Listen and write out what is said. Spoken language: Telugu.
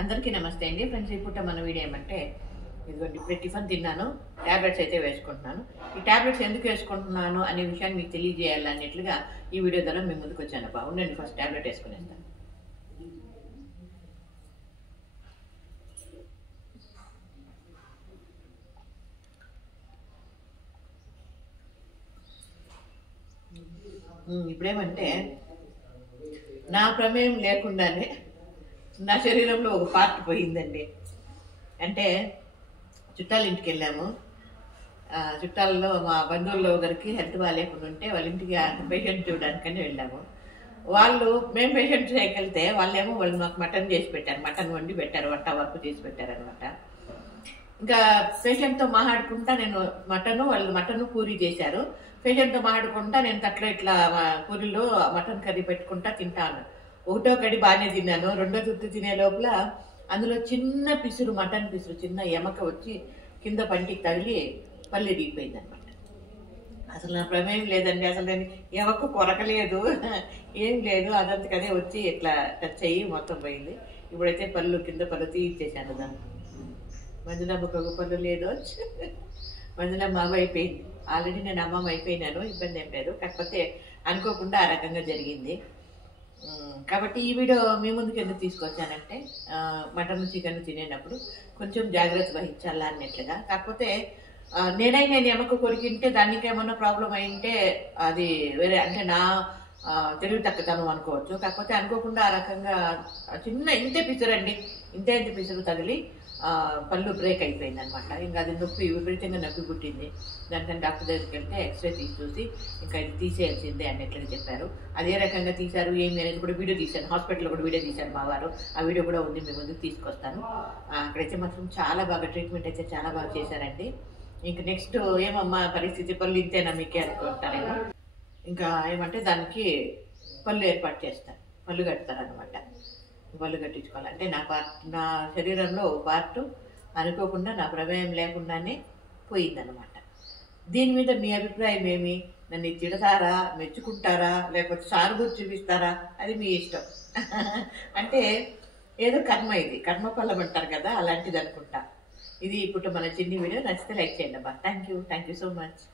అందరికీ నమస్తే అండి ఫ్రెండ్స్. ఈ పూట మన వీడియో ఏమంటే ఇదిగోండి, ఇప్పుడే టిఫిన్ తిన్నాను, ట్యాబ్లెట్స్ అయితే వేసుకుంటున్నాను. ఈ ట్యాబ్లెట్స్ ఎందుకు వేసుకుంటున్నాను అనే విషయాన్ని మీకు తెలియజేయాలన్నట్లుగా ఈ వీడియో ద్వారా మేము ముందుకు వచ్చాను. బాగుండండి, ఫస్ట్ ట్యాబ్లెట్ వేసుకునేస్తాను. ఇప్పుడేమంటే నా ప్రమేయం లేకుండానే నా శరీరంలో ఒక పార్ట్ పోయిందండి. అంటే చుట్టాల ఇంటికి వెళ్ళాము. చుట్టాలలో మా బంధువుల్లో ఒకరికి హెల్త్ బాగాలేకుండా ఉంటే వాళ్ళ ఇంటికి పేషెంట్ చూడడానికని వెళ్ళాము. మేము పేషెంట్ చేయగలిగితే వాళ్ళు మాకు మటన్ చేసి పెట్టారు, మటన్ వండి పెట్టారు, వంట వరకు చేసి పెట్టారనమాట. ఇంకా పేషెంట్తో మాట్లాడుకుంటా నేను వాళ్ళు మటన్ పూరి చేశారు. పేషెంట్తో మాట్లాడుకుంటా నేను తట్లో ఇట్లా పూరిలో మటన్ కర్రీ పెట్టుకుంటా తింటాను. ఒకటో కడి బాగానే తిన్నాను. రెండో తుత్తి తినే లోపల అందులో చిన్న పిసురు, మటన్ పిసురు చిన్న ఎమక వచ్చి కింద పంటికి తగిలి పళ్ళు ఇరిగిపోయింది అనమాట. అసలు నా ప్రమేయం లేదండి. అసలు నేను ఎమక కొరకలేదు, ఏం లేదు. అదంతకదే వచ్చి ఇట్లా టచ్ అయ్యి మొత్తం పోయింది. ఇప్పుడైతే కింద పళ్ళు తీయించేసాను. దాన్ని మధ్యలో ఒక పళ్ళు లేదు, మధ్యలో మా అమ్మ అయిపోయింది. ఆల్రెడీ నేను అమ్మమ్మ అయిపోయినాను, ఇబ్బంది ఏం లేదు. కాకపోతే అనుకోకుండా ఆ రకంగా జరిగింది. కాబట్టి ఈ వీడియో మీ ముందుకు ఎందుకు తీసుకొచ్చానంటే మటన్ చికెన్ తినేటప్పుడు కొంచెం జాగ్రత్త వహించాలా అన్నట్లుగా. కాకపోతే నేను ఎమక కొరికింటే దానికి ఏమన్నా ప్రాబ్లం అయింటే అది వేరే, అంటే నా తెలివి తక్కువతనం అనుకోవచ్చు. కాకపోతే అనుకోకుండా ఆ రకంగా చిన్న ఇంతే పిసురండి, ఇంతే పిసురు తగిలి పళ్ళు బ్రేక్ అయిపోయింది అనమాట. ఇంకా అది విపరీతంగా నొప్పి పుట్టింది. దానికని డాక్టర్ దగ్గరికి వెళ్తే ఎక్స్రే తీసి చూసి ఇంకా ఇది తీసేయాల్సిందే అన్నట్లుగా చెప్పారు. అదే రకంగా తీశారు ఏమి అనేది కూడా వీడియో తీశాను. హాస్పిటల్లో కూడా వీడియో తీశారు మా వారు. ఆ వీడియో కూడా ఉంది, మీ ముందుకు తీసుకొస్తాను. అక్కడైతే మాత్రం చాలా బాగా ట్రీట్మెంట్ అయితే చాలా బాగా చేశారండి. ఇంకా నెక్స్ట్ ఏమమ్మా పరిస్థితి, పళ్ళు ఇంతేనా మీకే అనుకుంటారేమో. ఇంకా ఏమంటే దానికి పళ్ళు ఏర్పాటు చేస్తారు, పళ్ళు కడతారనమాట. పళ్ళు కట్టించుకోవాలి అంటే నా శరీరంలో ఒక పార్టు అనుకోకుండా నా ప్రమేయం లేకుండానే పోయిందనమాట. దీని మీద మీ అభిప్రాయం ఏమి? నన్ను తిడతారా, మెచ్చుకుంటారా, లేకపోతే సానుభూతి చూపిస్తారా? అది మీ ఇష్టం. అంటే ఏదో కర్మ, ఇది కర్మ ఫలం అంటారు కదా, అలాంటిది అనుకుంటా. ఇది ఇప్పుడు మన చిన్ని వీడియో. నచ్చితే లైక్ చేయండి అబ్బా. Thank you so much.